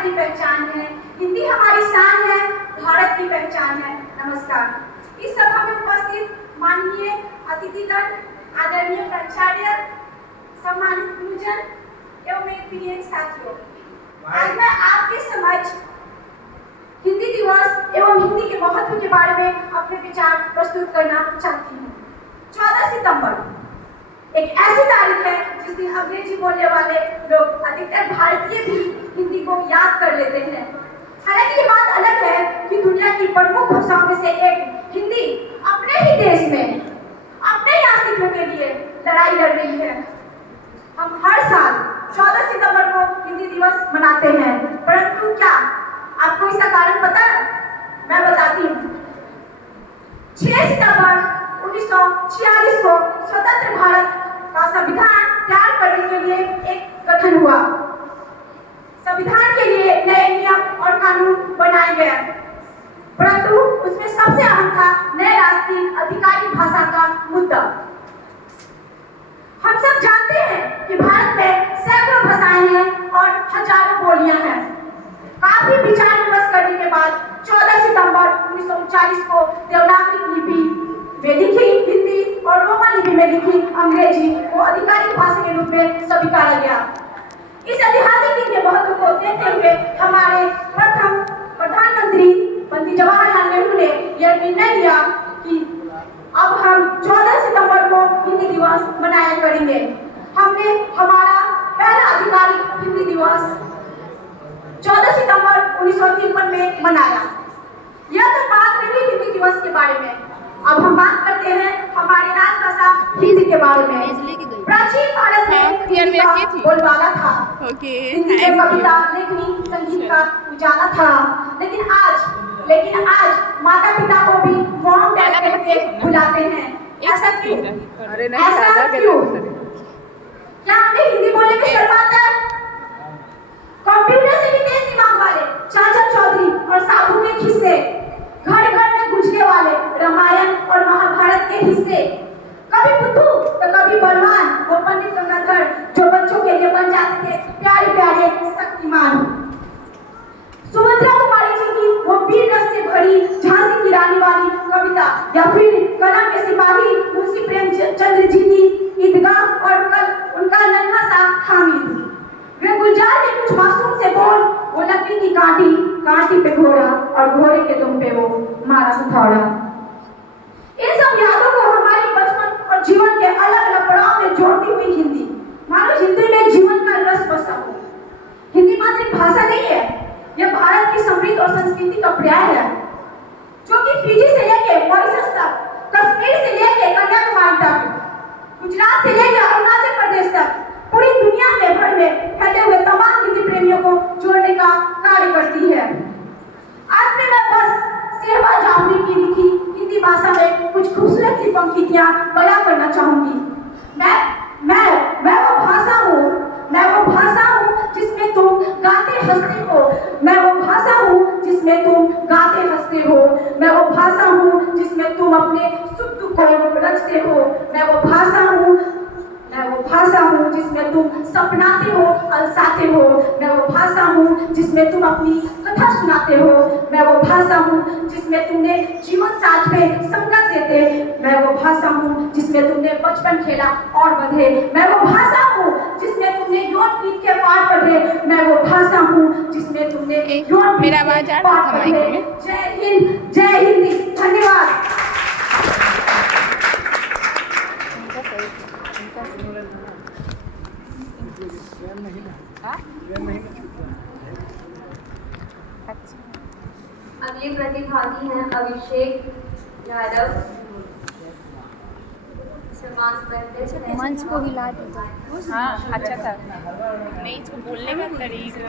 भारत की पहचान है, हिंदी हमारी शान है, भारत की पहचान है। नमस्कार। इस सभा में उपस्थित माननीय अतिथिगण, आदरणीय प्राचार्य, सम्मानित गुरुजन एवं मेरे प्रिय साथियों, आज मैं आपके समक्ष हिंदी दिवस एवं हिंदी के महत्व के बारे में अपने विचार प्रस्तुत करना चाहती हूँ। 14 सितंबर एक ऐसी तारीख है जिस दिन अंग्रेजी बोलने वाले लोग, अधिकतर भारतीय भी हिंदी को याद कर लेते हैं। हालांकि ये बात अलग है कि दुनिया की प्रमुख भाषाओं में से एक हिंदी अपने ही देश में अपने ही अस्तित्व के लिए लड़ाई लड़ रही है। हम हर साल 14 सितंबर को हिंदी दिवस मनाते हैं, परंतु क्या आपको इसका कारण पता है? मैं बताती हूँ। 6 सितंबर 1946 को स्वतंत्र भारत का संविधान तैयार करने के लिए एक गठन हुआ। संविधान के लिए नए नियम और कानून बनाए गए, परंतु उसमें सबसे अहम था नए राष्ट्रीय आधिकारिक भाषा का मुद्दा। हम सब जानते हैं कि भारत में सैकड़ों भाषाएं हैं और हजारों बोलियां हैं। काफी विचार विमर्श करने के बाद 14 सितंबर 1939 को देवनागरी लिपि में लिखी हिंदी और रोमन लिपि में लिखी अंग्रेजी को आधिकारिक भाषा के रूप में स्वीकारा गया। इस ऐतिहासिक दिन के महत्व को देखते हुए हमारे प्रथम प्रधानमंत्री पंडित जवाहरलाल नेहरू ने यह निर्णय लिया कि अब हम 14 सितंबर को हिंदी दिवस मनाया करेंगे। हमने हमारा पहला आधिकारिक हिंदी दिवस 14 सितंबर 1953 में मनाया। यह तो बात रही हिंदी दिवस के बारे में। अब हम बात करते हैं हमारी राजभाषा हिंदी के बारे में। प्राचीन भारत में हिंदी का बोलबाला था। हिंदी में कविता, लेखनी, संगीत का उजाला था। लेकिन आज माता पिता को भी मॉम डैड कह के बुलाते हैं। ऐसा क्यों? ऐसा क्यों? क्या हमें हिंदी बोलने में शर्म आता है? कंप्यूटर से भी तेज दिमाग वाले चाचा चौधरी और साधु के किस्से, घर घर में गुजरने वाले रामायण और महाभारत के हिस्से, कभी बुद्धू तो कभी बलवान, वो पंडित गंगाधर जो बच्चों के लिए बन जाते थे प्यारे प्यारे शक्तिमान। सुभद्रा कुमारी जी की वो वीर रस से भरी झांसी की रानी वाली कविता, या फिर कलम के सिपाही मुंशी प्रेमचंद्र जी की ईदगाह और कल उनका नन्हा सा हामिद। वे गुलजार के कुछ मासूम से बोल, वो लकड़ी की कांटी, कांटी पे घोड़ा और घोड़े के दुम पे वो मारा हथौड़ा। इन सब यादों को हमारे बचपन और जीवन के अलग अलग पड़ाव में जोड़ती हुई हिंदी, मानो हिंदी में जीवन का रस बसा हो। हिंदी मात्र एक भाषा नहीं है, यह भारत की समृद्ध और संस्कृति का पर्याय है, जो कि फिजी से लेकर मॉरिशस तक, कश्मीर से लेकर कन्याकुमारी तक, गुजरात से लेकर अरुणाचल प्रदेश तक, पूरी दुनिया में भर में फैले हुए तमाम हिंदी प्रेमियों को जोड़ने का कार्य करती है। आज मैं बस शहबाज आफरीदी की लिखी हिंदी भाषा में कुछ खूबसूरत सी पंक्तियां बयां करना चाहूंगी। मैं वो भाषा हूँ जिसमें तुम गाते हंसते हो। मैं वो भाषा हूँ जिसमें तुम गाते हंसते हो। मैं वो भाषा हूँ जिसमें तुम अपने सुख दुख को रचते हो। मैं वो भाषा हूँ जिसमें तुम सपनाते हो, अलसाते हो। मैं वो भाषा हूँ जिसमें तुम अपनी कथा सुनाते हो। मैं वो भाषा हूँ जिसमें तुमने जीवन साथ में संगत देते। मैं वो भाषा हूँ जिसमें तुमने बचपन खेला और बढ़े। मैं वो भाषा हूँ जिसमें तुमने यौन पीठ के पार पढ़े। मैं वो भाषा हूँ जिसमें तुमने यौन पीठ के पार पढ़े। जय हिंद, जय हिंदी। धन्यवाद। अगले प्रतिभागी हैं अभिषेक यादव। मंच को हिला दो। हाँ, अच्छा था। नहीं, इसको बोलने का तरीका